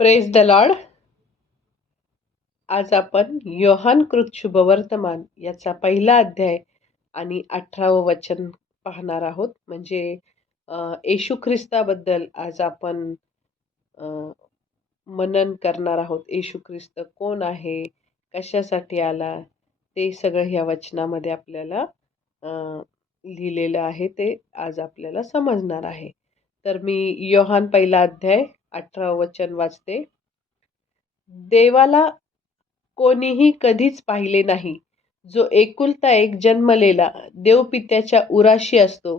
Praise the Lord. आज आपण योहानकृत शुभवर्तमान याचा पहिला अध्याय आणि 18वं वचन पाहणार आहोत. म्हणजे येशू ख्रिस्ताबद्दल आज आपण अ, मनन करणार आहोत. येशू ख्रिस्त कोण आहे, कशासाठी आला, ते सगळं ह्या वचनामध्ये आपल्याला अ, लिहिलेलं आहे. ते आज आपल्याला समजणार आहे. तर मी योहान पहिला अध्याय 18वं वचन वाचते. देवाला कोणीही कधीच पाहिले नाही. जो एकुलता एक जन्मलेला देवपित्याच्या उराशी असतो,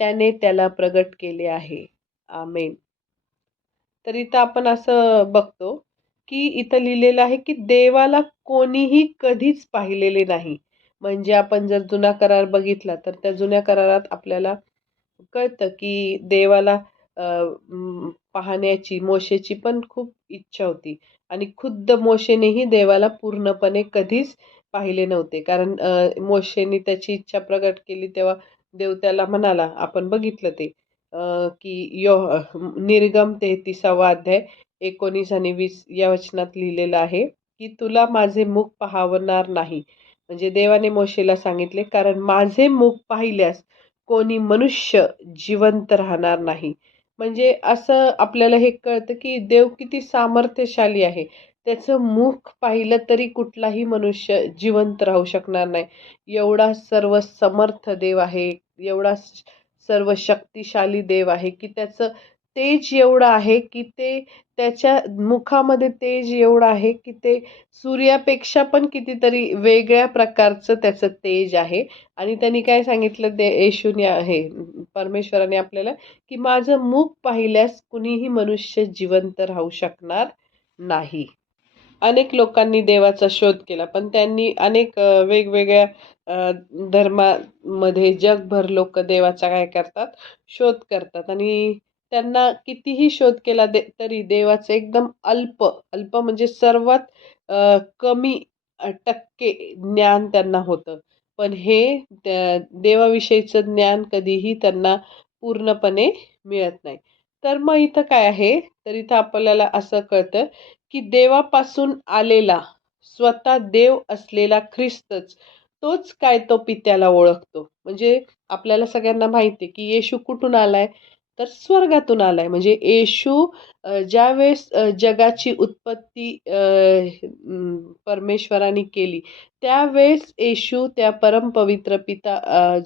त्याने त्याला प्रगट केले आहे. आमेन. तर इथं आपण असं बघतो, की इथं लिहिलेलं आहे, की देवाला कोणीही कधीच पाहिलेले नाही. म्हणजे आपण जर जुना करार बघितला, तर त्या जुन्या करारात आपल्याला कळतं, की देवाला पाहण्याची मोशेची पण खूप इच्छा होती आणि खुद्द मोशेनेही देवाला पूर्णपणे कधीच पाहिले नव्हते. कारण मोशेनी त्याची इच्छा प्रगट केली तेव्हा देव त्याला म्हणाला, आपण बघितलं ते की निर्गम 33वा अध्याय 19 आणि 20 या वचनात लिहिलेलं आहे, की तुला माझे मुख पाहवणार नाही. म्हणजे देवाने मोशेला सांगितले, कारण माझे मुख पाहिल्यास कोणी मनुष्य जिवंत राहणार नाही. म्हणजे असं आपल्याला हे कळतं, की देव किती सामर्थ्यशाली आहे. त्याचं मुख पाहिलं तरी कुठलाही मनुष्य जिवंत राहू शकणार नाही. एवढा सर्व समर्थ देव आहे, एवढा सर्व शक्तिशाली देव आहे, की त्याचं तेज एवढं आहे, की ते त्याच्या मुखामध्ये तेज एवढं आहे, की ते सूर्यापेक्षा पण कितीतरी वेगळ्या प्रकारचं त्याचं तेज आहे. आणि त्यांनी काय सांगितलं ते येशूने आहे परमेश्वराने आपल्याला, की माझं मुख पाहिल्यास कुणीही मनुष्य जिवंत राहू शकणार नाही. अनेक लोकांनी देवाचा शोध केला, पण त्यांनी अनेक वेगवेगळ्या धर्मामध्ये जगभर लोक देवाचा काय करतात, शोध करतात आणि त्यांना कितीही शोध केला तरी देवाचं एकदम अल्प अल्प म्हणजे सर्वात कमी टक्के ज्ञान त्यांना होतं. पण हे देवाविषयीचं ज्ञान कधीही त्यांना पूर्णपणे मिळत नाही. तर मग इथं काय आहे, तर इथं आपल्याला असं कळतं, की देवापासून आलेला स्वतः देव असलेला ख्रिस्तच तोच काय तो पित्याला ओळखतो. म्हणजे आपल्याला सगळ्यांना माहिती आहे, की येशू कुठून आलाय? तर स्वर्गातून आलाय. म्हणजे येशू ज्यावेळेस जगाची उत्पत्ती परमेश्वराने केली, त्यावेळेस येशू त्या परमपवित्र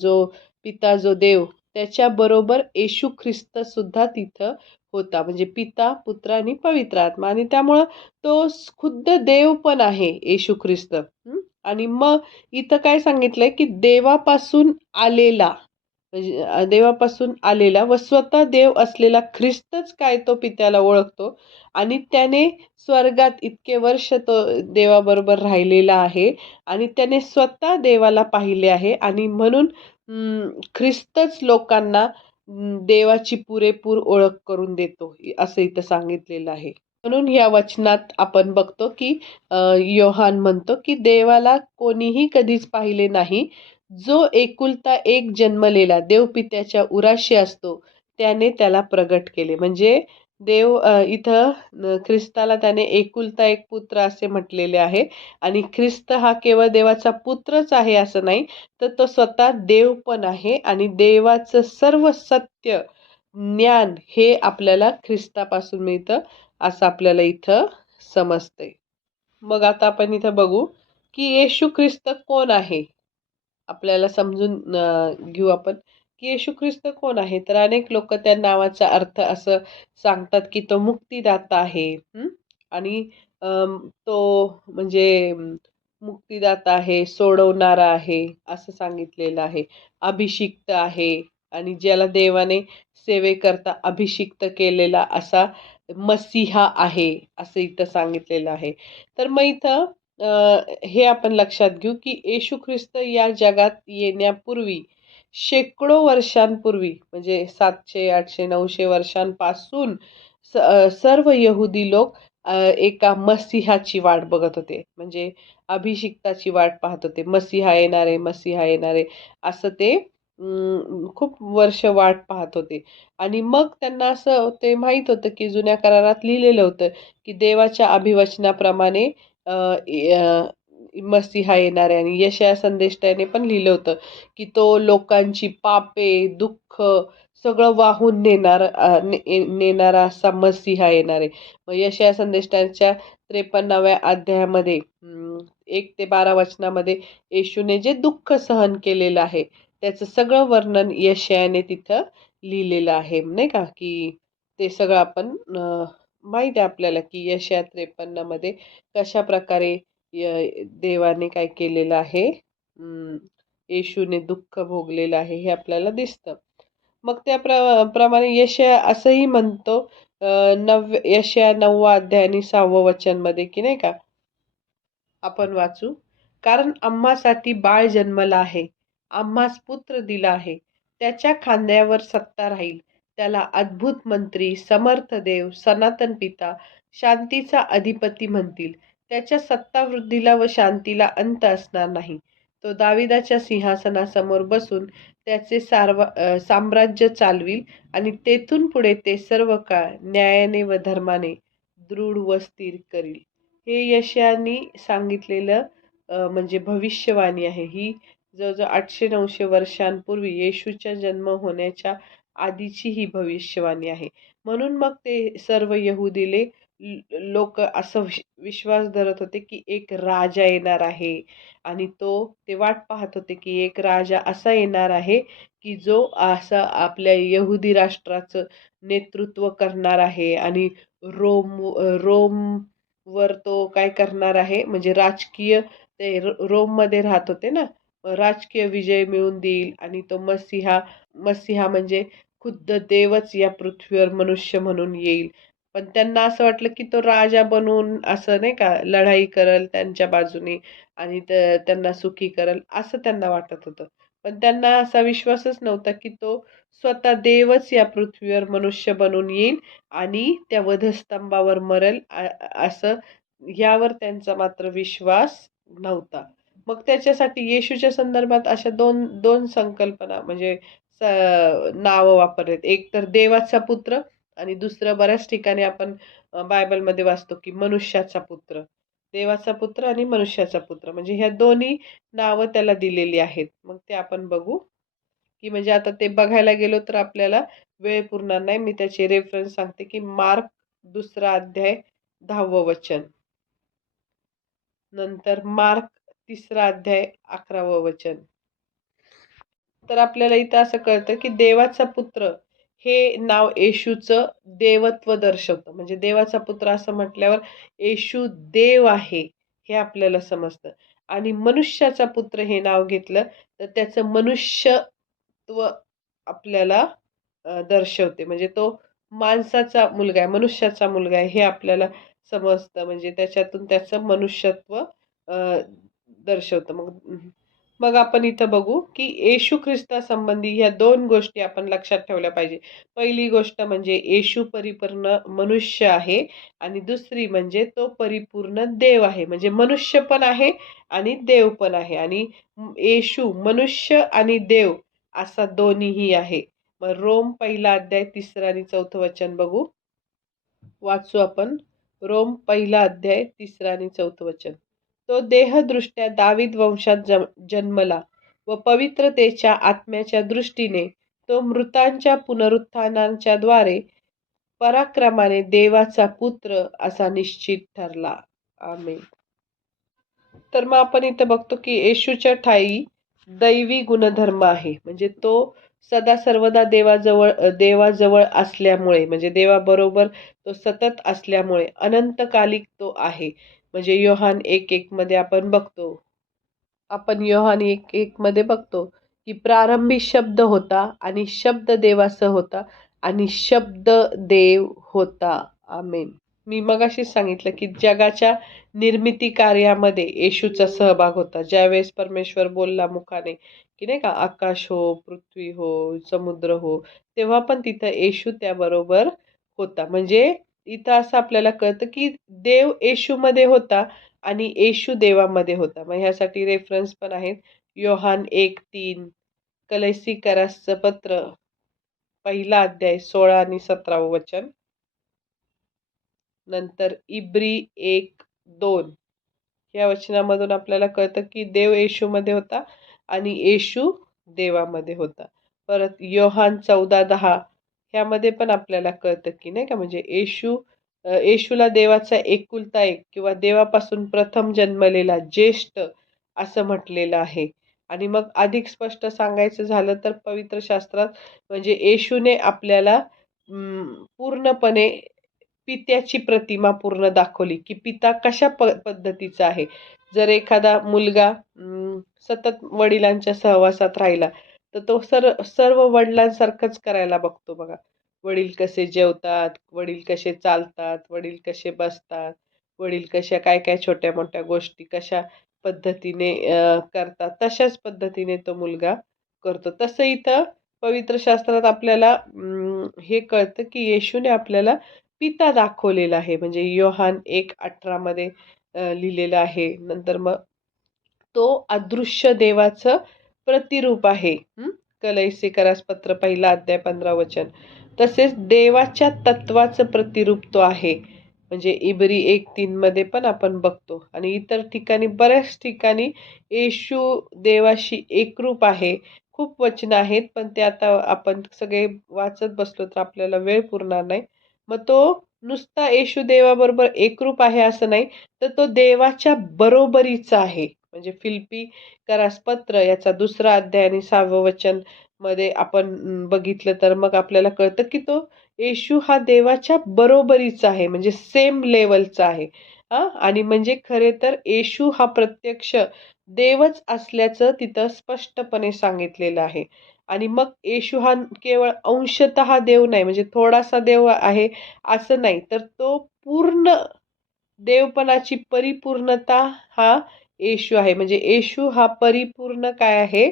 जो देव त्याच्याबरोबर येशू ख्रिस्त सुद्धा तिथं होता. म्हणजे पिता, पुत्र आणि पवित्र आत्मा आणि त्यामुळं तो खुद्द देव पण आहे येशू ख्रिस्त. आणि मग इथं काय सांगितलंय, की देवापासून आलेला म्हणजे देवापासून आलेला व स्वतः देव असलेला ख्रिस्तच काय तो पित्याला ओळखतो आणि त्याने स्वर्गात इतके वर्ष तो देवाबरोबर राहिलेला आहे आणि त्याने स्वतः देवाला पाहिले आहे आणि म्हणून ख्रिस्तच लोकांना देवाची पुरेपूर ओळख करून देतो, असं इथं सांगितलेलं आहे. म्हणून या वचनात आपण बघतो, की योहान म्हणतो, की देवाला कोणीही कधीच पाहिले नाही. जो एकुलता एक जन्मलेला देवपित्याच्या उराशी असतो, त्याने त्याला प्रगट केले. म्हणजे देव इथं ख्रिस्ताला त्याने एकुलता एक पुत्र असे म्हटलेले आहे आणि ख्रिस्त हा केवळ देवाचा पुत्रच आहे असं नाही, तर तो स्वतः देव पण आहे आणि देवाचं सर्व सत्य ज्ञान हे आपल्याला ख्रिस्तापासून मिळतं, असं आपल्याला इथं समजतंय. मग आता आपण इथं बघू, की येशू ख्रिस्त कोण आहे? आपल्याला समजून घेऊ आपण, की येशू ख्रिस्त कोण आहे? तर अनेक लोकं त्या नावाचा अर्थ असं सांगतात, की तो मुक्तिदाता आहे. आणि तो म्हणजे मुक्तिदाता आहे, सोडवणारा आहे, असं सांगितलेलं आहे. अभिषिक्त आहे आणि ज्याला देवाने सेवेकरता अभिषिक्त केलेला असा मसीहा आहे, असं इथं सांगितलेलं आहे. तर मग इथं हे आपण लक्षात घेऊ, की येशू ख्रिस्त या जगात येण्यापूर्वी शेकडो वर्षांपूर्वी म्हणजे 700, 800, 900 वर्षांपासून सर्व यहुदी लोक एका मसीहाची वाट बघत होते. म्हणजे अभिषिक्ताची वाट पाहत होते. मसीहा येणार आहे, मसीहा येणार आहे, असं ते खूप वर्ष वाट पाहत होते. आणि मग त्यांना असं ते माहीत होतं, की जुन्या करारात लिहिलेलं होतं, की देवाच्या अभिवचनाप्रमाणे अ, मसीहा येणार आहे. आणि यशाया संदेष्टाने पण लिहिलं होतं, की तो लोकांची पापे, दुःख सगळं वाहून नेणारा असा मसीहा येणार आहे. मग यशाया संदेष्टाच्या 53व्या अध्यायामध्ये 1 ते 12 वचनामध्ये येशूने जे दुःख सहन केलेलं आहे, त्याचं सगळं वर्णन यशायाने तिथं लिहिलेलं आहे, नाही का? की ते सगळं आपण माहीत आहे आपल्याला, की यशाया 53 मध्ये कशाप्रकारे देवाने काय केलेलं आहे, येशूने दुःख भोगलेलं आहे हे आपल्याला दिसतं. मग त्या प्रमाणे यशाया असंही म्हणतो, यशाया 9वा अध्याय आणि 6वं वचनमध्ये, की नाही का, आपण वाचू. कारण आम्हासाठी बाळ जन्मला आहे, आम्हास पुत्र दिला आहे. त्याच्या खांद्यावर सत्ता राहील. त्याला अद्भुत मंत्री, समर्थ देव, सनातन पिता, शांतीचा अधिपती म्हणतील. त्याच्या सत्तावृद्धीला व शांतीला अंत असणार नाही. तो दाविदाच्या सिंहासनासमोर बसून त्याचे साम्राज्य चालविल आणि तेथून पुढे ते सर्व काळ न्यायाने व धर्माने दृढ व स्थिर करील. हे यशायाने सांगितलेलं म्हणजे भविष्यवाणी आहे. ही जवळजवळ 800-900 वर्षांपूर्वी येशूचा जन्म होण्याच्या आधीची ही भविष्यवाणी आहे. म्हणून मग ते सर्व यहुदीले लोक असं विश्वास धरत होते, की एक राजा येणार आहे. आणि ते वाट पाहत होते, की एक राजा असा येणार आहे, की जो असा आपल्या यहुदी राष्ट्राचं नेतृत्व करणार आहे. आणि रोम वर तो काय करणार आहे, म्हणजे राजकीय, ते रोममध्ये राहत होते ना, राजकीय विजय मिळवून देईल. आणि तो मसीहा म्हणजे खुद्द देवच या पृथ्वीवर मनुष्य म्हणून येईल. पण त्यांना असं वाटलं, की तो राजा बनून असं नाही का लढाई करल त्यांच्या बाजूने आणि त्यांना सुखी करल, असं त्यांना वाटत होतं. पण त्यांना असा विश्वासच नव्हता, की तो स्वतः देवच या पृथ्वीवर मनुष्य बनून येईल आणि त्या वधस्तंभावर मरेल, असं यावर त्यांचा मात्र विश्वास नव्हता. मग त्याच्यासाठी येशूच्या संदर्भात अशा दोन दोन संकल्पना म्हणजे नावं वापरलेत. एक तर देवाचा पुत्र आणि दुसरं बऱ्याच ठिकाणी आपण बायबलमध्ये वाचतो, की मनुष्याचा पुत्र. देवाचा पुत्र आणि मनुष्याचा पुत्र म्हणजे ह्या दोन्ही नावं त्याला दिलेली आहेत. मग ते आपण बघू, की म्हणजे आता ते बघायला गेलो तर आपल्याला वेळ पुरणार नाही. मी त्याचे रेफरन्स सांगते, की मार्क 2रा अध्याय 10वं वचन. नंतर मार्क 3रा अध्याय 11वं वचन. तर आपल्याला इथं असं कळतं, की देवाचा पुत्र हे नाव येशूचं देवत्व दर्शवतं. म्हणजे देवाचा पुत्र असं म्हटल्यावर येशू देव आहे हे आपल्याला समजतं. आणि मनुष्याचा पुत्र हे नाव घेतलं तर त्याचं मनुष्यत्व आपल्याला दर्शवते. म्हणजे तो माणसाचा मुलगा आहे, मनुष्याचा मुलगा आहे हे आपल्याला समजतं. म्हणजे त्याच्यातून त्याचं मनुष्यत्व दर्शवतं. मग मग आपण इथं बघू, की येशू ख्रिस्तासंबंधी ह्या 2 गोष्टी आपण लक्षात ठेवल्या पाहिजे. पहिली गोष्ट म्हणजे येशू परिपूर्ण मनुष्य आहे आणि दुसरी म्हणजे तो परिपूर्ण देव आहे. म्हणजे मनुष्य पण आहे आणि देव पण आहे. आणि येशू मनुष्य आणि देव असा दोन्हीही आहे. मग रोम 1 अध्याय 3रं आणि 4थं वचन बघू. वाचू आपण. रोम 1 अध्याय 3रं आणि 4थं वचन. तो देहदृष्ट्या दावीद वंशात जन्मला व पवित्रतेच्या आत्म्याच्या दृष्टीने तो मृतांच्या पुनरुत्थानाच्या द्वारे पराक्रमाने देवाचा पुत्र असा निश्चित ठरला. आमेन. तर मग आपण इथं बघतो, की येशूच्या ठायी दैवी गुणधर्म आहे. म्हणजे तो सदा सर्वदा देवाजवळ असल्यामुळे, म्हणजे देवाबरोबर तो सतत असल्यामुळे अनंतकालिक तो आहे. म्हणजे योहान 1:1 मध्ये आपण योहान 1:1 मध्ये बघतो, की प्रारंभी शब्द होता आणि शब्द देवासह होता आणि शब्द देव होता. आमेन. मी मगाशीच सांगितलं, की जगाच्या निर्मिती कार्यामध्ये येशूचा सहभाग होता. ज्यावेळेस परमेश्वर बोलला मुखाने, की नाही का, आकाश हो, पृथ्वी हो, समुद्र हो, तेव्हा पण तिथं येशू त्याबरोबर होता. म्हणजे इथं असं आपल्याला कळतं, की देव येशूमध्ये होता आणि येशू देवामध्ये होता. मग ह्यासाठी रेफरन्स पण आहेत. योहान 1:3, कलैसीकरासचं पत्र पहिला अध्याय 16 आणि 17 वचन. नंतर इब्री 1:2 या वचनामधून आपल्याला कळतं की देव येशूमध्ये होता आणि येशू देवामध्ये होता. परत योहान 14:10 ह्यामध्ये पण आपल्याला कळतं की नाही का, म्हणजे येशूला देवाचा एकुलता एक किंवा देवापासून प्रथम जन्मलेला ज्येष्ठ असं म्हटलेलं आहे. आणि मग अधिक स्पष्ट सांगायचं झालं तर पवित्र शास्त्रात म्हणजे येशूने आपल्याला पूर्णपणे पित्याची प्रतिमा पूर्ण दाखवली, की पिता कशा पद्धतीचा आहे. जर एखादा मुलगा सतत वडिलांच्या सहवासात राहिला, तर तो सर्व वडिलांसारखंच करायला बघतो बघा. वडील कसे जेवतात, वडील कसे चालतात, वडील कसे बसतात, वडील कशा काय-काय छोट्या-मोठ्या गोष्टी कशा पद्धतीने करतात, तशाच पद्धतीने तो मुलगा करतो. तसं इथं पवित्र शास्त्रात आपल्याला हे कळतं, की येशूने आपल्याला पिता दाखवलेला आहे. म्हणजे योहान 1:18 मध्ये लिहिलेलं आहे. नंतर मग तो अदृश्य देवाचं प्रतिरूप आहे. कलैसीकरास पत्र पहिला अध्याय 15 वचन. तसेच देवाच्या तत्वाचं प्रतिरूप तो आहे. म्हणजे इब्री 1:3 मध्ये पण आपण बघतो आणि इतर ठिकाणी बऱ्याच ठिकाणी येशू देवाशी एकरूप आहे. खूप वचनं आहेत, पण ते आता आपण सगळे वाचत बसलो तर आपल्याला वेळ पुरणार नाही. मग तो नुसता येशू देवाबरोबर एकरूप आहे असं नाही, तर तो देवाच्या बरोबरीचा आहे. म्हणजे फिलिप्पीकरास पत्र याचा 2रा अध्याय आणि 6वं वचन मध्ये आपण बघितलं तर मग आपल्याला कळतं की तो येशू हा देवाच्या बरोबरीचा आहे, म्हणजे सेम लेवलचा आहे. आणि म्हणजे खरे तर येशू हा प्रत्यक्ष देवच असल्याचं तिथं स्पष्टपणे सांगितलेलं आहे. आणि मग येशू हा केवळ अंशतः देव नाही, म्हणजे थोडासा देव आहे असं नाही, तर तो पूर्ण देवपणाची परिपूर्णता हा येशू आहे. म्हणजे येशू हा परिपूर्ण काय आहे?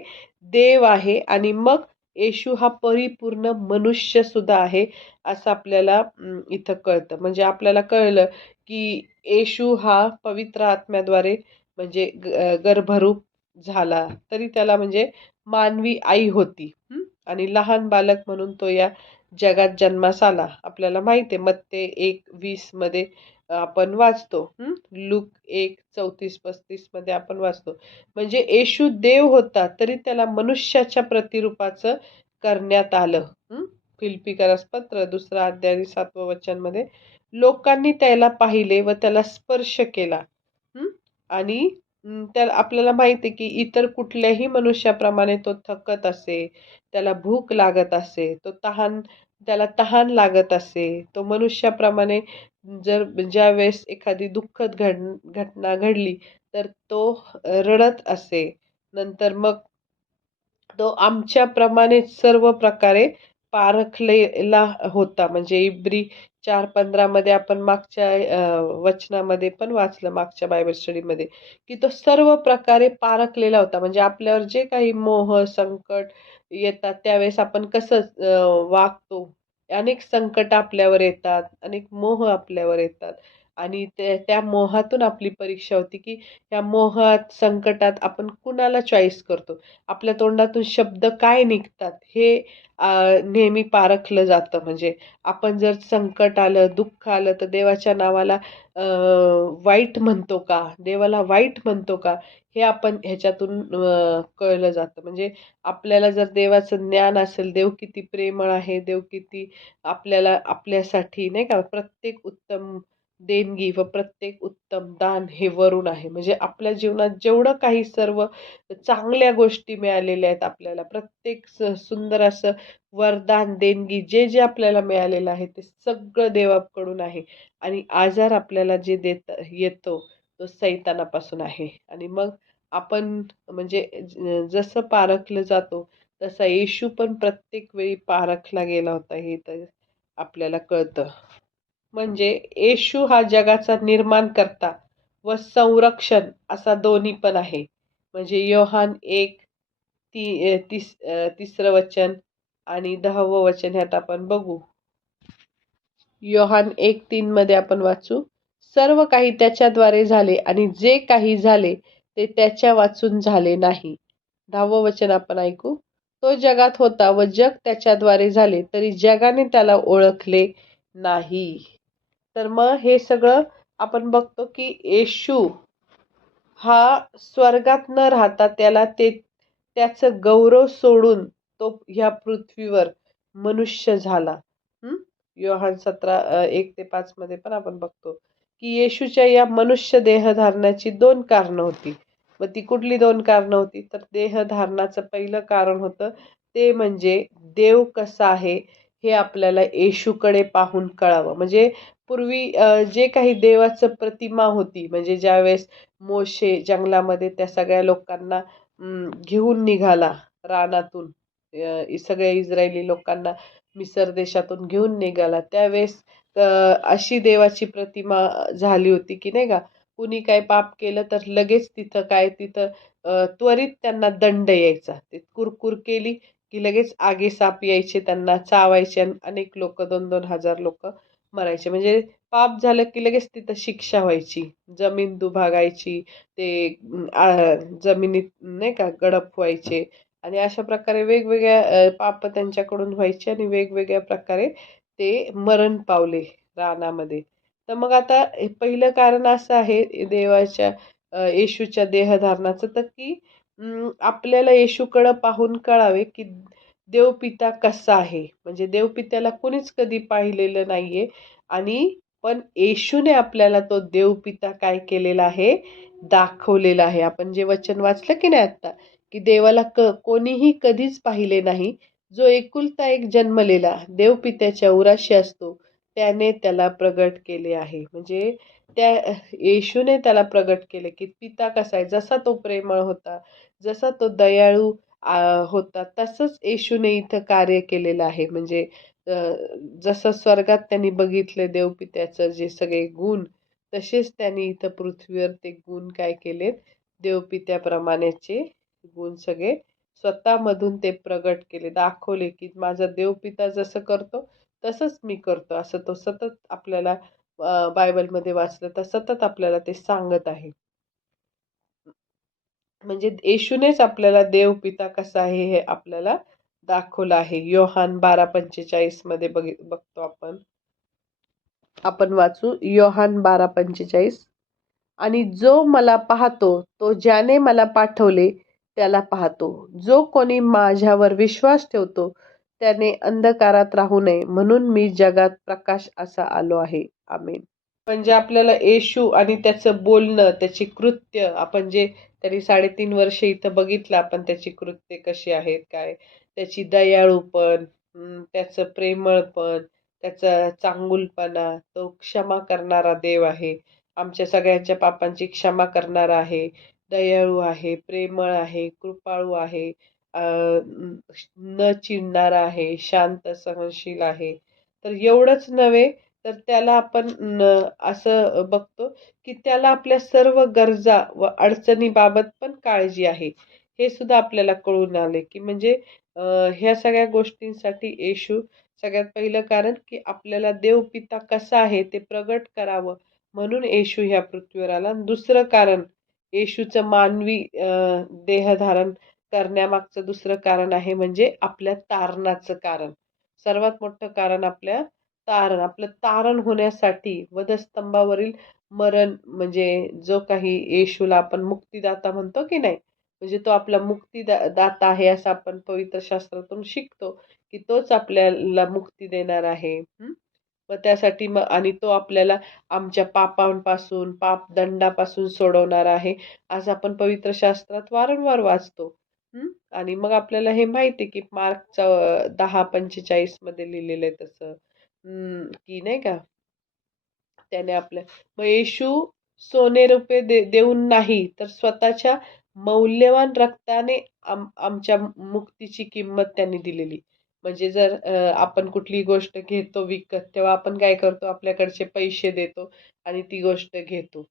देव आहे आणि मग येशू हा परिपूर्ण मनुष्य सुद्धा आहे, असं आपल्याला इथं कळतं. म्हणजे आपल्याला कळलं, की येशू हा पवित्र आत्म्याद्वारे म्हणजे गर्भरूप झाला. तरी त्याला म्हणजे मानवी आई होती. आणि लहान बालक म्हणून तो या जगात जन्मास आला. आपल्याला माहिती आहे मत्ते 1:20 मध्ये आपण वाचतो. लूक 1:34-35 मध्ये आपण वाचतो. म्हणजे येशू देव होता, तरी त्याला मनुष्याच्या प्रतिरूपाचं करण्यात आलं. फिलिप्पीकरास पत्र 2रा अध्याय आणि 7वं वचन मध्ये लोकांनी त्याला पाहिले व त्याला स्पर्श केला. आणि त्याला आपल्याला माहिती आहे की इतर कुठल्याही मनुष्याप्रमाणे तो थकत असे, त्याला भूक लागत असे, त्याला तहान लागत असे, तो मनुष्याप्रमाणे जर ज्यावेळेस एखादी दुःखद घटना घडली तर तो रडत असे. नंतर मग तो आमच्याप्रमाणेच सर्व प्रकारे पारखलेला होता. म्हणजे इब्री 4:15 मध्ये आपण मागच्या वचनामध्ये पण वाचलं, मागच्या बायबल स्टडीमध्ये, की तो सर्व प्रकारे पारखलेला होता. म्हणजे आपल्यावर जे काही मोह, संकट येतात त्यावेळेस आपण कसं वागतो. अनेक संकट आपल्यावर येतात, अनेक मोह आपल्यावर येतात आणि त्या मोहातून आपली परीक्षा होती, की त्या मोहात, संकटात आपण कुणाला चॉईस करतो. आपल्या तोंडातून शब्द काय निघतात हे नेहमी पारखलं जातं. म्हणजे आपण जर संकट आलं, दुःख आलं तर देवाच्या नावाला वाईट म्हणतो का? देवाला वाईट म्हणतो का? हे आपण ह्याच्यातून कळलं जातं. म्हणजे आपल्याला जर देवाचं ज्ञान असेल, देव किती प्रेमळ आहे, देव किती आपल्याला आपल्यासाठी नाही का प्रत्येक उत्तम देणगी व प्रत्येक उत्तम दान हे वरून आहे. म्हणजे आपल्या जीवनात जेवढं काही सर्व चांगल्या गोष्टी मिळालेल्या आहेत आपल्याला, प्रत्येक सुंदर असं वरदान, देणगी जे आपल्याला मिळालेलं आहे ते सगळं देवाकडून आहे. आणि आजार आपल्याला जे येतो तो सैतानापासून आहे. आणि मग आपण म्हणजे जसं पारखलं जातो तसा येशू पण प्रत्येक वेळी पारखला गेला होता हे तर आपल्याला कळतं. म्हणजे येशू हा जगाचा निर्माणकर्ता व संरक्षण असा दोन्ही पण आहे. म्हणजे योहान 1:3 वचन आणि 10वं वचन ह्यात आपण बघू. योहान 1:3 मध्ये आपण वाचू, सर्व काही त्याच्याद्वारे झाले आणि जे काही झाले ते त्याच्या वाचून झाले नाही. 10वं वचन आपण ऐकू. तो जगात होता व जग त्याच्याद्वारे झाले, तरी जगाने त्याला ओळखले नाही. तर मग हे सगळं आपण बघतो की येशू हा स्वर्गात न राहता त्याचं गौरव सोडून तो ह्या पृथ्वीवर मनुष्य झाला. योहान 17:1-5 मध्ये पण आपण बघतो की येशूच्या या मनुष्य देह धारणाची 2 कारणं होती. मग ती कुठली 2 कारणं होती? तर देह धारणाचं पहिलं कारण होतं ते म्हणजे देव कसा आहे हे आपल्याला येशूकडे पाहून कळावं. म्हणजे पूर्वी जे काही देवाचं प्रतिमा होती, म्हणजे ज्यावेळेस मोशे जंगलामध्ये त्या सगळ्या लोकांना घेऊन निघाला रानातून, सगळ्या इस्रायली लोकांना मिसर देशातून घेऊन निघाला, त्यावेळेस अशी देवाची प्रतिमा झाली होती की नाही का, कुणी काय पाप केलं तर लगेच तिथं त्वरित त्यांना दंड यायचा. ते कुरकुर केली की लगेच आगे साप यायचे, त्यांना चावायचे आणि अनेक लोक 2-2 हजार लोक मरायचे. म्हणजे पाप झालं की लगेच तिथं शिक्षा व्हायची, जमीन दुभागायची, ते जमिनीत नाही का गडप व्हायचे आणि अशा प्रकारे वेगवेगळ्या पाप त्यांच्याकडून व्हायचे आणि वेगवेगळ्या प्रकारे ते मरण पावले रानामध्ये. तर मग आता हे पहिलं कारण असं आहे देवाच्या येशूच्या देहधारणाचं, तर की आपल्याला येशूकडं पाहून कळावे की देवपिता कसा आहे. म्हणजे देवपित्याला कुणीच कधी पाहिलेलं नाहीये आणि पण येशूने आपल्याला तो देवपिता काय केलेला आहे, दाखवलेला आहे. आपण जे वचन वाचलं की नाही आता, की देवाला कोणीही कधीच पाहिले नाही. जो एकुलता एक जन्मलेला देवपित्याच्या उराशी असतो, त्याने त्याला प्रगट केले आहे. म्हणजे त्या येशूने त्याला प्रगट केले की पिता कसा आहे. जसा तो प्रेमळ होता, जसा तो दयाळू होता, तसंच येशूने इथं कार्य केलेलं आहे. म्हणजे अ, जसं स्वर्गात त्यांनी बघितले देवपित्याचं जे सगळे गुण, तसेच त्यांनी इथं पृथ्वीवर ते गुण काय केलेत, देवपित्याप्रमाणेचे गुण सगळे स्वतःमधून ते प्रगट केले, दाखवले की माझा देवपिता जसं करतो तसंच मी करतो. असं तो सतत आपल्याला बायबलमध्ये वाचलं तर सतत आपल्याला ते सांगत आहे. म्हणजे येशूनेच आपल्याला देवपिता कसा आहे हे आपल्याला दाखवलं आहे. योहान 12:45 मध्ये बघतो आपण. आपण वाचू योहान 12:45. आणि जो मला पाहतो तो ज्याने मला पाठवले त्याला पाहतो. जो कोणी माझ्यावर विश्वास ठेवतो त्याने अंधकारात राहू नये म्हणून मी जगात प्रकाश असा आलो आहे. आमेन. म्हणजे आपल्याला येशू आणि त्याचं बोलणं, त्याची कृत्य, आपण जे त्यांनी 3.5 वर्ष इथं बघितलं आपण, त्याची कृत्य कशी आहेत, काय त्याची दयाळूपण, त्याचं प्रेमळपण, त्याचा चांगुलपणा, तो क्षमा करणारा देव आहे. आमच्या सगळ्यांच्या पापांची क्षमा करणारा आहे, दयाळू आहे, प्रेमळ आहे, कृपाळू आहे, न चिडणारा आहे, शांत सहनशील आहे. तर एवढंच नव्हे, तर त्याला आपण असं बघतो की त्याला आपल्या सर्व गरजा व अडचणीबाबत पण काळजी आहे. हे सुद्धा आपल्याला कळून आले की म्हणजे ह्या सगळ्या गोष्टींसाठी येशू सगळ्यात पहिलं कारण की आपल्याला देवपिता कसा आहे ते प्रगट करावं म्हणून येशू ह्या पृथ्वीवर आला. दुसरं कारण येशूचं मानवी देहधारण करण्यामागचं दुसरं कारण आहे म्हणजे आपल्या तारणाचं कारण. सर्वात मोठं कारण आपलं तारण होण्यासाठी वधस्तंभावरील मरण, म्हणजे जो काही येशूला आपण मुक्तिदाता म्हणतो की नाही, म्हणजे तो आपला दाता आहे असं आपण पवित्र शास्त्रातून शिकतो की तोच आपल्याला मुक्ती देणार आहे. मग त्यासाठी मग आणि तो आपल्याला आमच्या पापांपासून, पापदंडापासून सोडवणार आहे, असं आपण पवित्र शास्त्रात वारंवार वाचतो. आणि मग आपल्याला हे माहिती आहे की मार्कचा 10:45 मध्ये लिहिलेलं आहे तसं, की नाही का, त्याने मग येशू सोने रुपये देऊन नाही तर स्वतःच्या मौल्यवान रक्ताने आमच्या मुक्तीची किंमत त्यांनी दिलेली. म्हणजे जर आपण कुठली गोष्ट घेतो विकत, तेव्हा आपण काय करतो, आपल्याकडचे पैसे देतो आणि ती गोष्ट घेतो.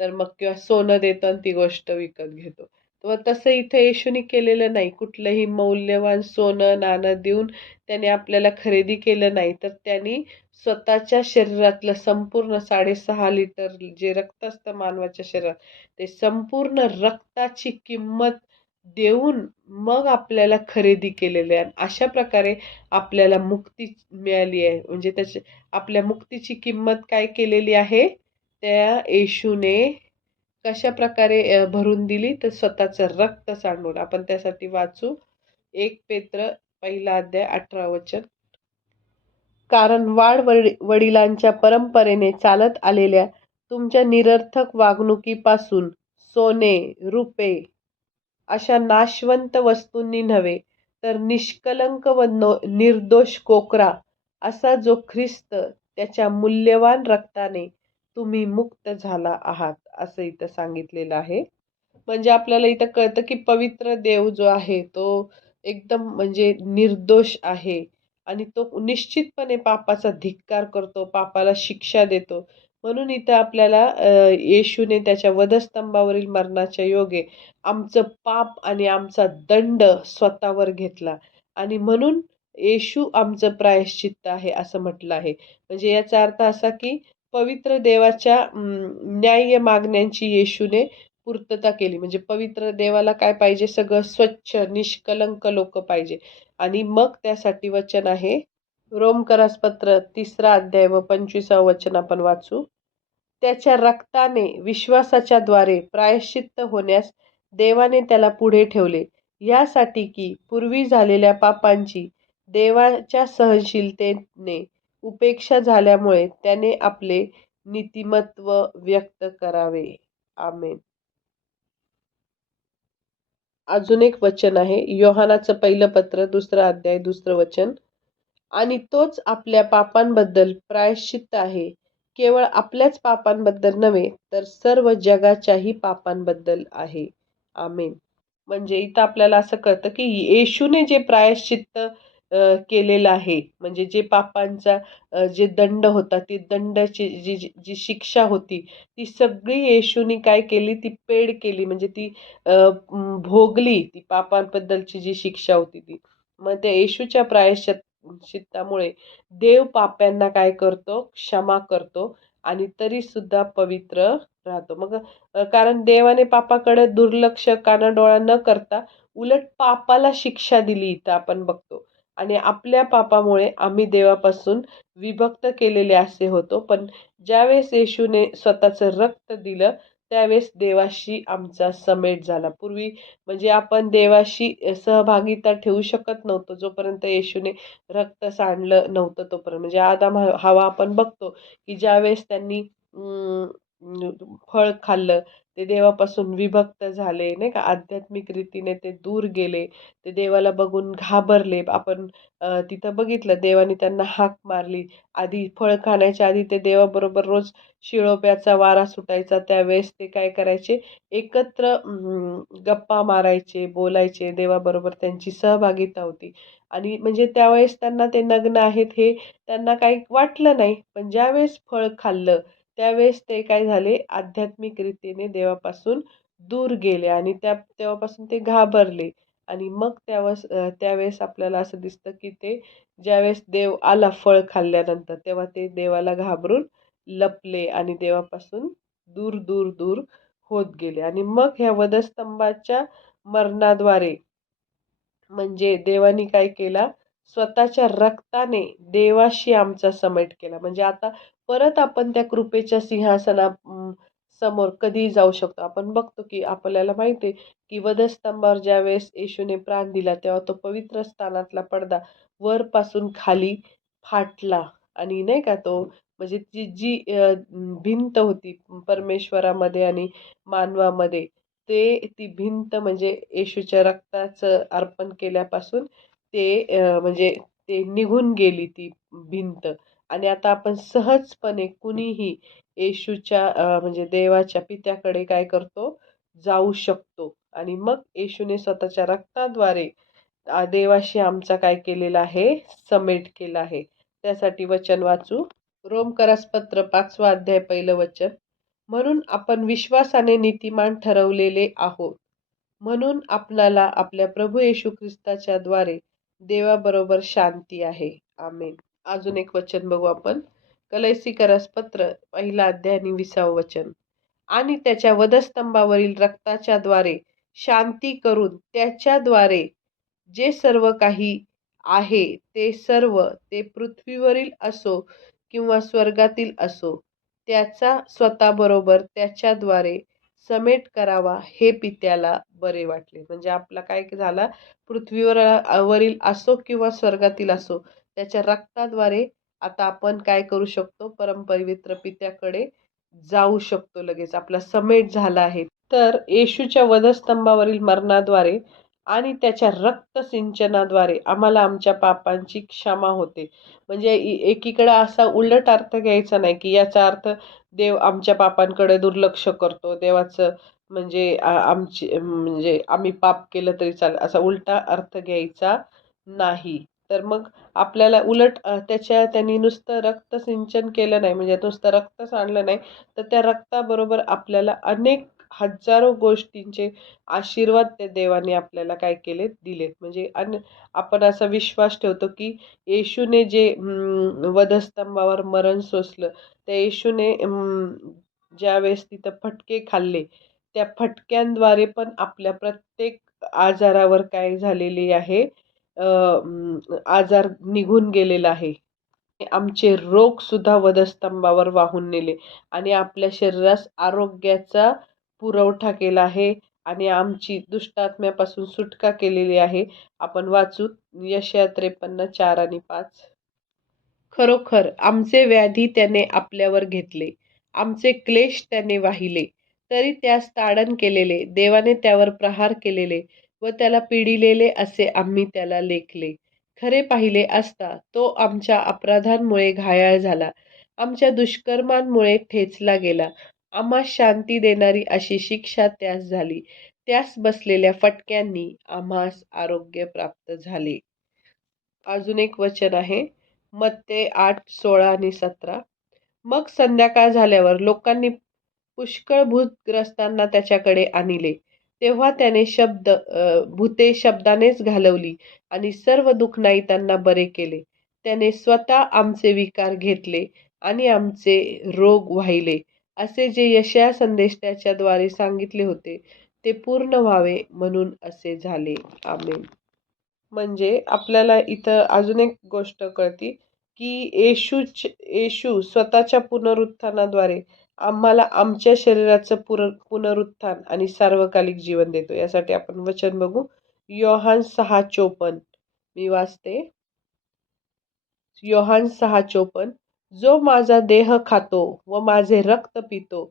तर मग किंवा सोनं देतो आणि ती गोष्ट विकत घेतो. तर तसं इथं येशूनी केलेलं नाही. कुठलंही मौल्यवान सोनं नाणं देऊन त्याने आपल्याला खरेदी केलं नाही, तर त्यांनी स्वतःच्या शरीरातलं संपूर्ण 6.5 लिटर जे रक्त असतं मानवाच्या शरीरात, ते संपूर्ण रक्ताची किंमत देऊन मग आपल्याला खरेदी केलेले आहे. अशा प्रकारे आपल्याला मुक्ती मिळाली आहे. म्हणजे आपल्या मुक्तीची किंमत काय केलेली आहे? त्या येशूने कशाप्रकारे भरून दिली? तर स्वतःचं रक्त सांडून. आपण त्यासाठी वाचू 1 पेत्र पहिला अध्याय 18 वचन. कारण वडिलांच्या परंपरेने चालत आलेल्या तुमच्या निरर्थक वागणुकीपासून सोने, रुपे अशा नाशवंत वस्तूंनी नव्हे, तर निष्कलंक व निर्दोष कोकरा असा जो ख्रिस्त त्याच्या मूल्यवान रक्ताने तुम्ही मुक्त झाला आहात, असं इथं सांगितलेलं आहे. म्हणजे आपल्याला इथं कळतं की पवित्र देव जो आहे तो एकदम म्हणजे निर्दोष आहे आणि तो निश्चितपणे पापाचा धिक्कार करतो, पापाला शिक्षा देतो. म्हणून इथं आपल्याला येशूने त्याच्या वधस्तंभावरील मरणाच्या योगे आमचं पाप आणि आमचा दंड स्वतःवर घेतला आणि म्हणून येशू आमचं प्रायश्चित्त आहे असं म्हटलं आहे. म्हणजे याचा अर्थ असा की पवित्र देवाच्या न्याय्य मागण्यांची येशूने पूर्तता केली. म्हणजे पवित्र देवाला काय पाहिजे? सगळं स्वच्छ, निष्कलंक लोकं पाहिजे आणि मग त्यासाठी वचन आहे. रोमकरास पत्र 3 अध्याय व 25 वचन आपण वाचू. त्याच्या रक्ताने विश्वासाच्या द्वारे प्रायश्चित्त होण्यास देवाने त्याला पुढे ठेवले, यासाठी की पूर्वी झालेल्या पापांची देवाच्या सहनशीलतेने उपेक्षा झाल्यामुळे त्याने आपले नीतिमत्व व्यक्त करावे. आमेन. अजून एक वचन आहे, योहानाचं पहिलं पत्र 2 अध्याय 2 वचन. आणि तोच आपल्या पापांबद्दल प्रायश्चित्त आहे, केवळ आपल्याच पापांबद्दल नव्हे, तर सर्व जगाच्याही पापांबद्दल आहे. आमेन. म्हणजे इथं आपल्याला असं कळतं की येशूने जे प्रायश्चित्त केलेलं आहे, म्हणजे जे पापांचा जे दंड होता, ती दंडाची जी जी जी शिक्षा होती, ती सगळी येशूने काय केली? ती पेड केली. म्हणजे ती भोगली. ती पापांबद्दलची जी शिक्षा होती ती. मग त्या येशूच्या प्रायश्चित्तामुळे देव पाप्यांना काय करतो? क्षमा करतो आणि तरी सुद्धा पवित्र राहतो. मग कारण देवाने पापाकडे दुर्लक्ष, कानाडोळा न करता उलट पापाला शिक्षा दिली इथं आपण बघतो. आणि आपल्या पापामुळे आम्ही देवापासून विभक्त केलेले असे होतो. पण ज्यावेळेस येशूने स्वतःचं रक्त दिलं, त्यावेळेस देवाशी आमचा समेट झाला. पूर्वी म्हणजे आपण देवाशी सहभागिता ठेवू शकत नव्हतो, जोपर्यंत येशूने रक्त सांडलं नव्हतं तोपर्यंत. म्हणजे आदम हवा आपण बघतो, की ज्यावेळेस त्यांनी फळ खाल्लं, ते देवापासून विभक्त झाले, नाही का? आध्यात्मिक रीतीने ते दूर गेले. ते देवाला बघून घाबरले. आपण तिथं बघितलं देवाने त्यांना हाक मारली. आधी फळ खाण्याच्या आधी ते देवाबरोबर रोज शिळोप्याचा वारा सुटायचा. त्यावेळेस ते काय करायचे? एकत्र गप्पा मारायचे, बोलायचे. देवाबरोबर त्यांची सहभागिता होती आणि म्हणजे त्यावेळेस त्यांना ते नग्न आहेत हे त्यांना काही वाटलं नाही. पण ज्यावेळेस फळ खाल्लं, त्यावेळेस ते काय झाले? आध्यात्मिक रीतीने देवापासून दूर गेले आणि तेव्हापासून ते घाबरले आणि मग त्यावेळेस आपल्याला असं दिसतं, की ते ज्यावेळेस देव आला फळ खाल्ल्यानंतर, तेव्हा ते देवाला घाबरून लपले आणि देवापासून दूर, दूर, दूर होत गेले आणि मग ह्या वधस्तंभाच्या मरणाद्वारे म्हणजे देवानी काय केला? स्वतःच्या रक्ताने देवाशी आमचा समेट केला. म्हणजे आता परत आपण त्या कृपेच्या समोर कधीही जाऊ शकतो. आपण बघतो, की आपल्याला माहिती आहे, की वधस्तंभावर ज्यावेळेस येशूने प्राण दिला, तेव्हा तो पवित्र स्थानातला पडदा वरपासून खाली फाटला आणि नाही का तो म्हणजे ती जी भिंत होती परमेश्वरामध्ये आणि मानवामध्ये, ती भिंत म्हणजे येशूच्या रक्ताचं अर्पण केल्यापासून म्हणजे ते निघून गेली ती भिंत आणि आता आपण सहजपणे कुणीही येशूच्या म्हणजे देवाच्या पित्याकडे काय करतो? जाऊ शकतो आणि मग येशूने स्वतःच्या रक्ताद्वारे देवाशी आमचा काय केलेला आहे? समेट केला आहे. त्यासाठी वचन वाचू. रोमकरास पत्र 5 अध्याय 1 वचन. म्हणून आपण विश्वासाने नीतिमान ठरवलेले आहोत. म्हणून आपणाला आपल्या प्रभू येशू ख्रिस्ताच्या द्वारे देवाबरोबर शांती आहे. आमेन. अजून एक वचन बघू आपण. कलैसीकरास पत्र 1 अध्याय आणि 20 वचन. आणि त्याच्या वधस्तंभावरील रक्ताच्या द्वारे शांती करून त्याच्याद्वारे जे सर्व काही आहे ते सर्व, ते पृथ्वीवरील असो किंवा स्वर्गातील असो, त्याचा स्वतःबरोबर त्याच्याद्वारे समेट करावा हे पित्याला बरे वाटले. म्हणजे आपला काय झाला, पृथ्वीवर वरील असो किंवा स्वर्गातील असो, त्याच्या रक्ताद्वारे आता आपण काय करू शकतो, परमपवित्र पित्याकडे जाऊ शकतो लगेच. आपला समेट झाला आहे. तर येशूच्या वधस्तंभावरील मरणाद्वारे आणि त्याच्या रक्तसिंचनाद्वारे आम्हाला आमच्या पापांची क्षमा होते. म्हणजे एकीकडे असा उलट अर्थ घ्यायचा नाही, की याचा अर्थ देव आमच्या पापांकडे दुर्लक्ष करतो. देवाचं म्हणजे आमची म्हणजे आम्ही पाप केलं तरी चालेल, असा उलटा अर्थ घ्यायचा नाही. तर मग आपल्याला उलट त्यांनी नुसतं रक्तसिंचन केलं नाही, म्हणजे नुसतं रक्त सांडलं नाही, तर त्या रक्ताबरोबर आपल्याला अनेक हजारो गोष्टींचे आशीर्वाद त्या देवाने आपल्याला काय केले, दिलेत. म्हणजे आपण असा विश्वास ठेवतो, की येशूने जे वधस्तंभावर मरण सोसलं, त्या येशूने ज्यावेळेस तिथं फटके खाल्ले, त्या फटक्यांद्वारे पण आपल्या प्रत्येक आजारावर काय झालेली आहे, आजार निघून गेलेला आहे. आमचे रोग सुद्धा वधस्तंभावर वाहून नेले आणि आपल्या शरीरास आरोग्याचा पुरवठा केला आहे आणि आमची दुष्टात्म्यापासून सुटका केलेली आहे. आपण वाचू यशया 53:4-5. खरोखर आमचे व्याधी त्याने आपल्यावर घेतले, आमचे क्लेश त्याने वाहिले. तरी त्यास ताडण केलेले, देवाने त्यावर प्रहार केलेले व त्याला पिडिलेले असे आम्ही त्याला लेखले. खरे पाहिले असता तो आमच्या अपराधांमुळे घायाळ झाला, आमच्या दुष्कर्मांमुळे ठेचला गेला. आम्हास शांती देणारी अशी शिक्षा त्यास झाली, त्यास बसलेल्या फटक्यांनी आम्हास आरोग्य प्राप्त झाले. अजून एक वचन आहे, मत्ते 8:16-17. मग संध्याकाळ झाल्यावर लोकांनी पुष्कळ भूतग्रस्तांना त्याच्याकडे आणले. तेव्हा त्याने भूते शब्दानेच घालवली आणि सर्व दुःखनाईतांना बरे केले. त्याने स्वतः आमचे विकार घेतले आणि आमचे रोग वाहिले. असे जे यशाया संदेष्टाच्याद्वारे सांगितले होते, ते पूर्ण व्हावे म्हणून असे झाले. आमेन. म्हणजे आपल्याला इथं अजून एक गोष्ट कळती, की येशू स्वतःच्या पुनरुत्थानाद्वारे आम्हाला आमच्या शरीराचं पुनरुत्थान आणि सार्वकालिक जीवन देतो. यासाठी आपण वचन बघू. योहान 6:54. मी वाचते. योहान 6:54. जो माझा देह खातो व माझे रक्त पितो,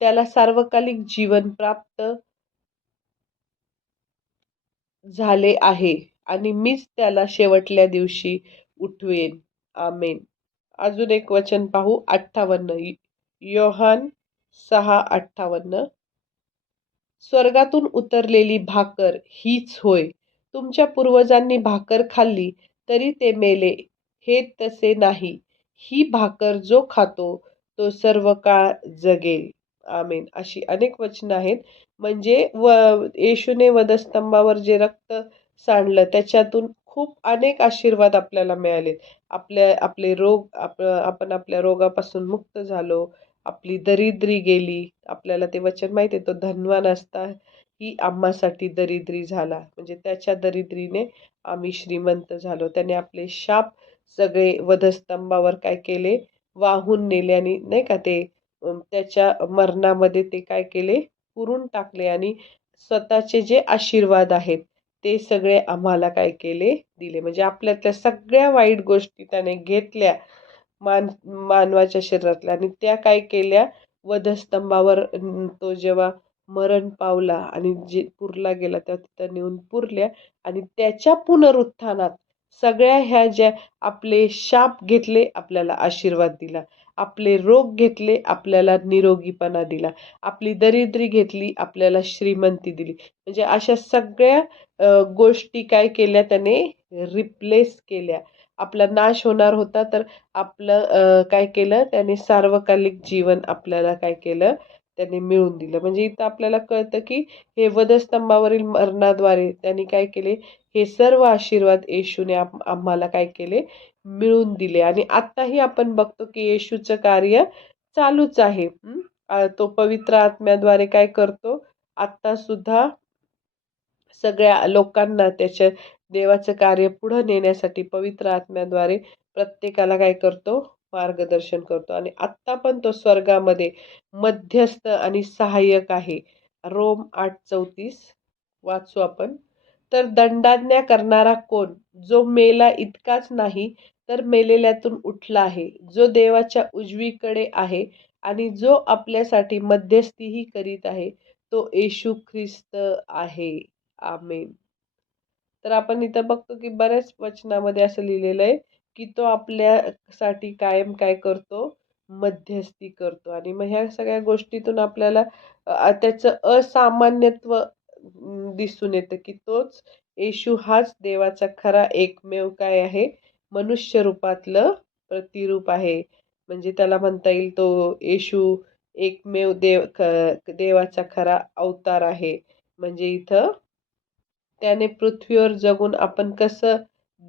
त्याला सार्वकालिक जीवन प्राप्त झाले आहे आणि मीच त्याला शेवटल्या दिवशी उठवेन. आमेन. अजून एक वचन पाहू. 58. योहान 6:58. स्वर्गातून उतरलेली भाकर हीच होय. तुमच्या पूर्वजांनी भाकर खाल्ली तरी ते मेले, हे तसे नाही. ही भाकर जो खातो तो सर्व काळ जगेल. आमेन. अशी अनेक वचनं आहेत. म्हणजे येशूने वधस्तंभावर जे रक्त सांडलं त्याच्यातून खूप अनेक आशीर्वाद आपल्याला मिळाले. आपले रोग आपण आपल्या रोगापासून मुक्त झालो. आपली दरिद्री गेली. आपल्याला ते वचन माहिती आहे, तो धनवान असता ही आम्हासाठी दरिद्री झाला. म्हणजे त्याच्या दरिद्रीने आम्ही श्रीमंत झालो. त्याने आपले शाप सगळे वधस्तंभावर काय केले, वाहून नेले आणि नाही का ते त्याच्या मरणामध्ये ते काय केले, पुरून टाकले आणि स्वतःचे जे आशीर्वाद आहेत ते सगळे आम्हाला काय केले, दिले. म्हणजे आपल्यातल्या सगळ्या वाईट गोष्टी त्याने घेतल्या मानवाच्या शरीरातल्या आणि त्या काय केल्या, वधस्तंभावर तो जेव्हा मरण पावला आणि जे पुरला गेला तेव्हा तिथं नेऊन पुरल्या आणि त्याच्या पुनरुत्थानात सगळ्या ह्या ज्या आपले शाप घेतले आपल्याला आशीर्वाद दिला, आपले रोग घेतले आपल्याला निरोगीपणा दिला, आपली दरिद्री घेतली आपल्याला श्रीमंती दिली. म्हणजे अशा सगळ्या गोष्टी काय केल्या त्याने, रिप्लेस केल्या. आपला नाश होणार होता तर आपलं काय केलं त्याने, सार्वकालिक जीवन आपल्याला काय केलं, त्याने मिळवून दिलं. म्हणजे इथं आपल्याला कळतं की हे वधस्तंभावरील मरणाद्वारे त्यांनी काय केले, हे सर्व आशीर्वाद येशूने आम्हाला काय केले, मिळवून दिले. आणि आत्ताही आपण बघतो की येशूचं कार्य चालूच आहे. तो पवित्र आत्म्याद्वारे काय करतो, आत्ता सुद्धा सगळ्या लोकांना त्याच्या देवाचं कार्य पुढं नेण्यासाठी पवित्र आत्म्याद्वारे प्रत्येकाला काय करतो? मार्गदर्शन करतो. आणि आत्ता पण तो स्वर्गामध्ये मध्यस्थ आणि सहाय्यक आहे. रोम 8:34 वाचू आपण. तर दंडाज्ञा करणारा कोण? जो मेला इतकाच नाही, तर मेलेल्यातून उठला आहे, जो देवाच्या उजवीकडे आहे आणि जो आपल्यासाठी मध्यस्थीही करीत आहे, तो येशू ख्रिस्त आहे. आमेन. तर आपण इथं बघतो की बऱ्याच वचनामध्ये असं लिहिलेलं आहे, की तो आपल्यासाठी कायम काय करतो? मध्यस्थी करतो. आणि मग ह्या सगळ्या गोष्टीतून आपल्याला त्याचं असामान्यत्व दिसून येतं, की तोच येशू हाच देवाचा खरा एकमेव काय आहे? मनुष्य रूपातलं प्रतिरूप आहे. म्हणजे त्याला म्हणता येईल तो येशू एकमेव देवाचा खरा अवतार आहे. म्हणजे इथं त्याने पृथ्वीवर जगून आपण कसं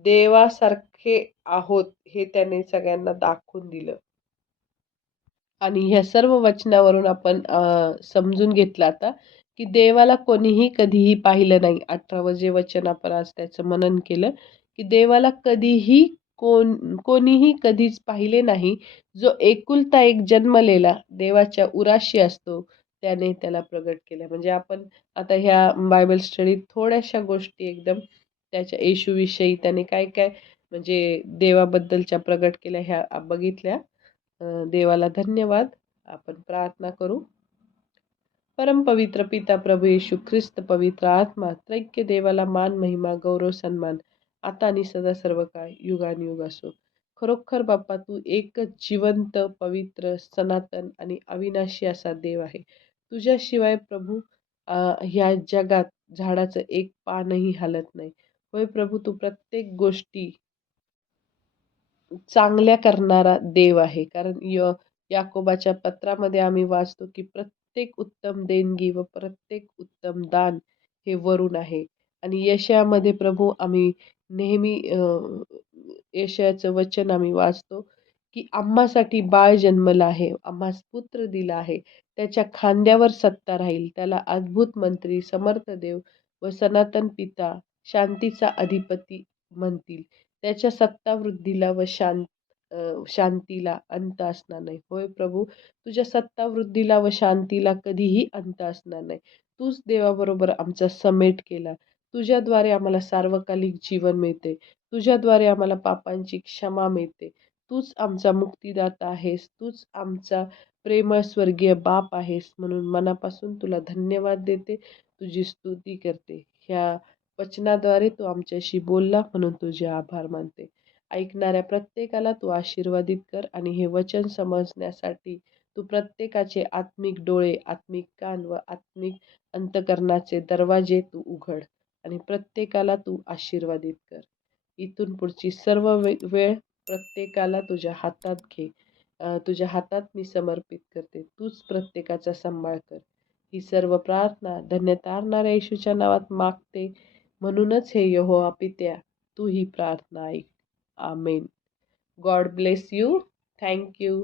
देवासारखे आहोत हे त्याने सगळ्यांना दाखवून दिलं. आणि ह्या सर्व वचनावरून आपण समजून घेतलं आता, की देवाला कोणीही कधीही पाहिलं नाही. 18वं जे वचन आपण आज त्याचं मनन केलं, की देवाला कधीही कोणीही कधीच पाहिले नाही. जो एकुलता एक जन्मलेला देवाच्या उराशी असतो, त्याने त्याला प्रगट केलं. म्हणजे आपण आता ह्या बायबल स्टडीत थोड्याशा गोष्टी एकदम त्याच्या येशूविषयी त्याने काय-काय म्हणजे देवाबद्दलच्या प्रगट केल्या ह्या बघितल्या. देवाला धन्यवाद. आपण प्रार्थना करू. परमपवित्र पिता प्रभू येशू ख्रिस्त पवित्र आत्मा त्रैक्य देवाला मान महिमा गौरव सन्मान आता आणि सदा सर्व काळ युगानुयुग असो. खरोखर बाप्पा तू एकच जिवंत पवित्र सनातन आणि अविनाशी असा देव आहे. तुझ्याशिवाय प्रभू ह्या जगात झाडाचं एक पानही हलत नाही. होय प्रभू, तू प्रत्येक गोष्टी चांगल्या करणारा देव आहे. कारण याकोबाच्या पत्रामध्ये आम्ही वाचतो, की प्रत्येक उत्तम देणगी व प्रत्येक उत्तम दान हे वरून आहे. आणि यशायामध्ये प्रभू आम्ही नेहमी यशायाचं वचन आम्ही वाचतो, की आम्हासाठी बाळ जन्मलं आहे, आम्हास पुत्र दिला आहे. त्याच्या खांद्यावर सत्ता राहील. त्याला अद्भुत मंत्री, समर्थ देव व सनातन पिता, शांतीचा अधिपती म्हणतील. त्याच्या सत्तावृद्धीला व शांतीला अंत असणार नाही. होय प्रभू, तुझ्या सत्तावृद्धीला व शांतीला कधीही अंत असणार नाही. तूच देवाबरोबर आमचा समेट केला. तुझ्याद्वारे आम्हाला सार्वकालिक जीवन मिळते. तुझ्याद्वारे आम्हाला पापांची क्षमा मिळते. तूच आमचा मुक्तिदाता आहेस. तूच आमचा प्रेमळ स्वर्गीय बाप आहेस. म्हणून मनापासून तुला धन्यवाद देते. तुझी स्तुती करते. ह्या वचनाद्वारे तू आमच्याशी बोलला म्हणून तुझे आभार मानते. ऐकणाऱ्या प्रत्येकाला तू आशीर्वादित कर आणि हे वचन समजण्यासाठी तू प्रत्येकाचे आत्मिक डोळे, आत्मिक कान व आत्मिक अंतकरणाचे दरवाजे तू उघड आणि प्रत्येकाला तू आशीर्वादित कर. इथून पुढची सर्व वेळ प्रत्येकाला तुझ्या हातात घे. तुझ्या हातात मी समर्पित करते. तूच प्रत्येकाचा सांभाळ कर. ही सर्व प्रार्थना धन्य तारणाऱ्या येशूच्या नावात मागते. म्हणूनच हे यहोवा पित्या, तू ही प्रार्थना ऐक. Amen. God bless you. Thank you.